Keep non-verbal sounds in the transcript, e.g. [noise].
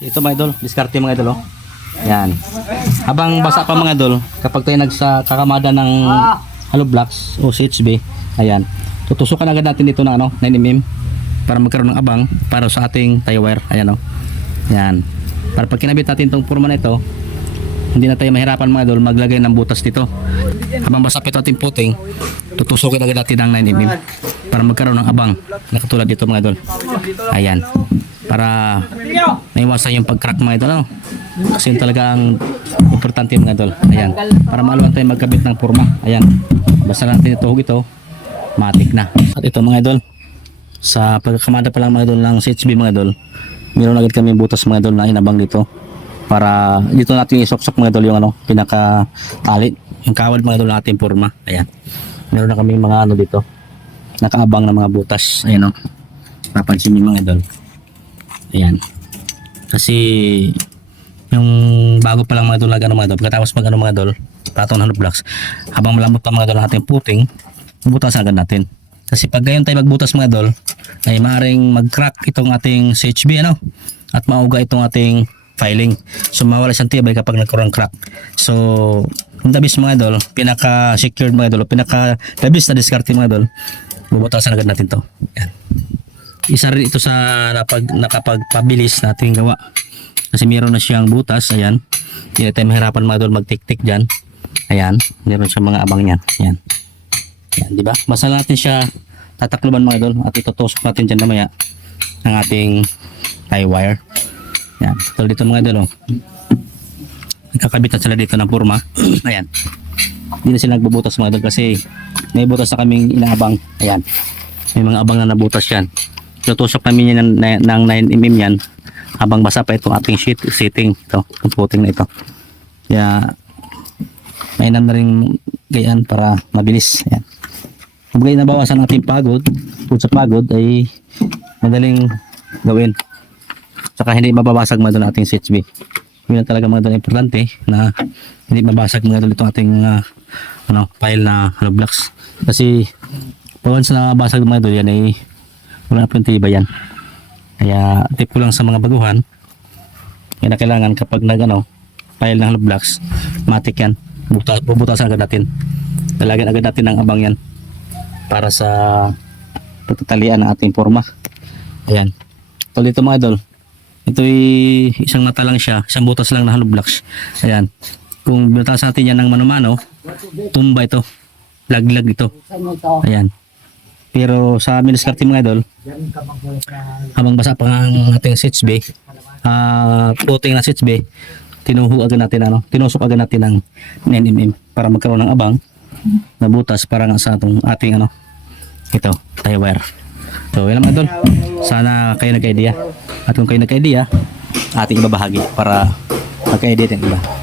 ito mga idol, diskarte mga idol oh. Yan. Habang basa pa mga idol, kapag tayo nagsa kakamada ng hollow blocks o CHB, ayan. Tutusukan agad natin dito ng ano, 9mm para magkaroon ng abang para sa ating tie wire. Ayan oh. Yan. Para pag kinabit natin itong forma na ito, hindi na tayo mahirapan mga idol maglagay ng butas dito. Habang basa pa ito ating puting, tutusukin agad natin ng 9mm para magkaroon ng abang na katulad dito mga idol. Ayan. Para maiwasan yung pag-crack mga idol. Ano? Kasi yun talaga ang importante mga idol. Ayan. Para maluwan tayo magkabit ng forma. Ayan. Basta natin ituhog ito, matik na. At ito mga idol, sa pagkakamada pa lang mga idol ng CHB mga idol, meron agad kami butas mga idol na inabang dito para dito natin isok-sok mga idol yung ano, pinaka tali, yung kawal mga idol ng ating forma. Ayan. Meron na kami mga ano dito, nakaabang na mga butas. Ayan o. Napansin niyo mga idol. Ayan. Kasi yung bago pa lang mga idol, ano mga idol, pagkatapos mag ano mga idol, patong ng blocks, habang malambot pa mga idol ang ating puting, butas agad natin. Kasi pag gayon tayo magbutas mga idol, ay maaaring mag-crack itong ating CHB ano, at mauga itong ating filing. So mawala siyang tibay kapag nagkaroon ng crack. So, yung dabis mga idol, pinaka-secured mga idol, pinaka-dabis na diskarte mga idol, bubutasan agad natin to. Yan. Isa rin ito sa napag, nakapagpabilis nating gawa. Kasi meron na siyang butas, ayan. Hindi na tayo mahirapan mga idol magtik-tik dyan. Ayan, meron siyang mga abang yan. Ayan. Ayan, di ba? Basta natin siya tatakluban mga idol at itutusok natin dyan namaya ang ating tie wire. Ayan, so dito mga idol, oh. Nagkakabit na sila dito ng purma. [clears throat] Ayan. Hindi na sila nagbubutas mga idol kasi may butas na kaming inaabang. Ayan. May mga abang na nabutas yan. Tutusok namin yan ng, ng 9mm yan habang basa pa itong ating sheet setting ito, itong puting na ito. Kaya mainam na rin gayaan para mabilis. Ayan. Kumbaga nabawasan ating pagod, bukod sa pagod ay madaling gawin. Saka hindi mababasag mga doon ating CHB. Yun ang talaga mga doon importante na hindi mabasag mga doon itong ating ah, ano, file na hollow blocks. Kasi pag once na mabasag mga doon yan ay wala po yung tibay yan. Kaya tip ko lang sa mga baguhan, na kailangan kapag nag ano, file ng blocks, matik yan. Bubutas, bubutasan agad natin. Lalagyan agad natin ng abang yan para sa pagtatalian ng ating forma. Ayan. So dito mga idol, ito isang mata lang siya, isang butas lang na hollow blocks. Ayan. Kung butas natin yan ng mano-mano, tumba ito. Laglag ito. Ayan. Pero sa miniskarte mga idol, habang basa pa nga ang ating switch bay, ah puting na switch bay, tinuho agad natin ano, tinusok agad natin ng 9mm para magkaroon ng abang na butas para nga sa atong ating ano ito, tie wire. So, yun naman idol. Sana kayo nag-idea. At kung kayo nag-idea, ating ibabahagi para magka-idea din iba.